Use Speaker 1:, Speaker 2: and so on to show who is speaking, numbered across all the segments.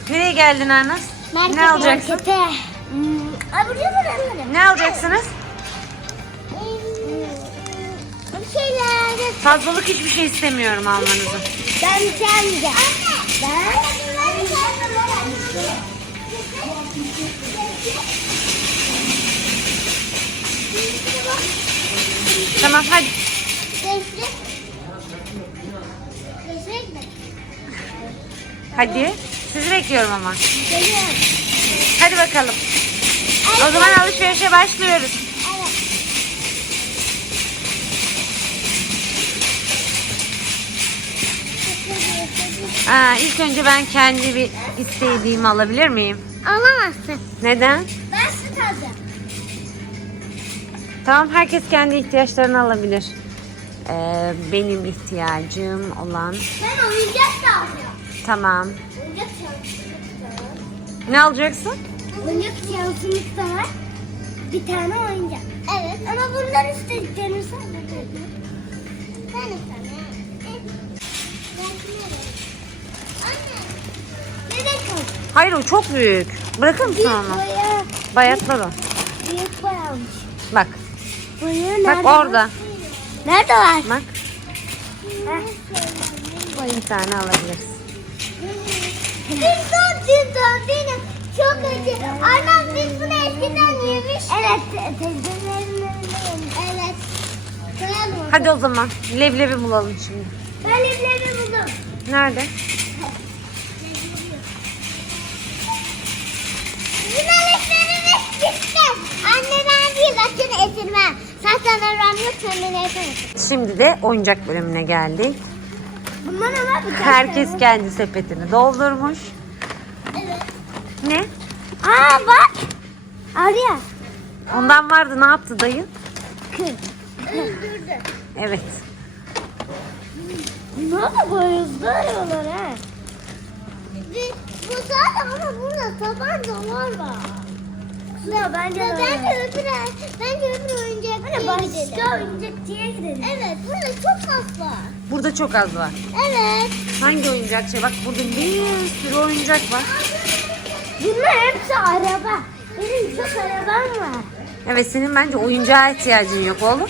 Speaker 1: Nereye geldin Arnaz? Ne alacaksın? Ne alacaksınız?
Speaker 2: Bir şeyler.
Speaker 1: Fazlalık hiçbir şey istemiyorum almanızı.
Speaker 2: Ben alacağım.
Speaker 1: Tamam hadi. Hadi. Sizi bekliyorum ama. Hadi bakalım. O zaman alışverişe başlıyoruz. İlk önce ben kendi bir istediğimi alabilir miyim?
Speaker 2: Alamazsın.
Speaker 1: Neden?
Speaker 2: Ben süt alacağım.
Speaker 1: Tamam, herkes kendi ihtiyaçlarını alabilir. Benim ihtiyacım olan...
Speaker 2: Ben oyuncak da alacağım.
Speaker 1: Tamam.
Speaker 2: Oyuncak şansımız
Speaker 1: Ne alacaksın?
Speaker 2: Oyuncak şansımız da var. Bir tane oyuncak. Evet. Ama bunları istediklerini sen de koydun. Ben istemem. Anne. Bebek olsun.
Speaker 1: Hayır, o çok büyük. Bırakır mısın onu?
Speaker 2: Boya.
Speaker 1: Bayatlar o.
Speaker 2: Büyük boya almış.
Speaker 1: Bak.
Speaker 2: Boya
Speaker 1: Bak
Speaker 2: nerede?
Speaker 1: orada.
Speaker 2: Nerede var?
Speaker 1: Bak. Bir tane alabiliriz.
Speaker 2: Dimdom benim çok acı. Annem biz bunu eskiden yemiş. Evet, teyzelerimle yemiş. Evet. Koyalım.
Speaker 1: Hadi o zaman leblebi bulalım şimdi.
Speaker 2: Ben leblebi buldum.
Speaker 1: Nerede?
Speaker 2: Bizim öğretmenimiz gitti. Anneden değil, bakın esirmem. Zaten aram yok, sen beni esirmesin.
Speaker 1: Şimdi de oyuncak bölümüne geldik.
Speaker 2: Bunlar ama bir
Speaker 1: Herkes kendi sepetini doldurmuş.
Speaker 2: Evet.
Speaker 1: Ne?
Speaker 2: Aa bak. Arya.
Speaker 1: Ondan vardı, ne yaptı dayı?
Speaker 2: Kır. Öldürdü.
Speaker 1: Evet.
Speaker 2: Ne da boyuzlu arıyorlar ha. Bu zaten ama burada tabancalar var. Ya bence öbür oyuncakçıya gidelim. Başka oyuncakçıya gidelim. Evet, burada çok az var.
Speaker 1: Burada çok az var.
Speaker 2: Evet.
Speaker 1: Hangi oyuncakçı? Bak burada bir sürü oyuncak var.
Speaker 2: Bunlar hepsi araba. Benim çok arabam var.
Speaker 1: Evet, senin bence oyuncağa ihtiyacın yok oğlum.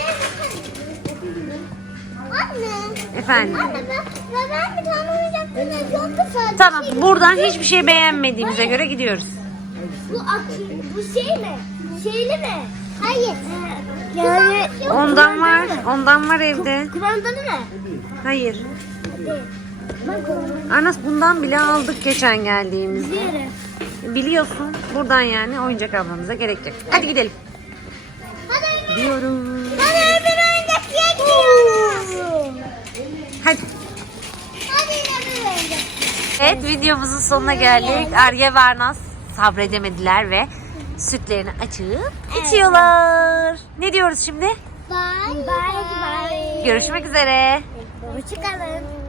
Speaker 2: Anne.
Speaker 1: Efendim?
Speaker 2: Anne ben bir tane oyuncak çok güzel.
Speaker 1: Tamam, buradan hiçbir şey beğenmediğimize göre gidiyoruz.
Speaker 2: Bu şey mi? Şeyli mi? Hayır. Yani
Speaker 1: Ondan var, ondan var evde.
Speaker 2: kumandalı mı?
Speaker 1: Hayır.
Speaker 2: Ben kumandalı.
Speaker 1: Anas, bundan bile aldık geçen geldiğimizde.
Speaker 2: Diğeri.
Speaker 1: Biliyorsun, buradan yani oyuncak almamıza gerek yok. Hadi gidelim.
Speaker 2: Hadi
Speaker 1: Diyorum.
Speaker 2: öbür oyuncakçıya gidiyoruz.
Speaker 1: Hadi.
Speaker 2: Hadi öbür oyuncak.
Speaker 1: Evet, videomuzun sonuna geldik. Arya ve Arnaz sabredemediler ve sütlerini açıp içiyorlar. Ne diyoruz şimdi?
Speaker 2: Bye. Bye.
Speaker 1: Görüşmek üzere.
Speaker 2: Hoşçakalın.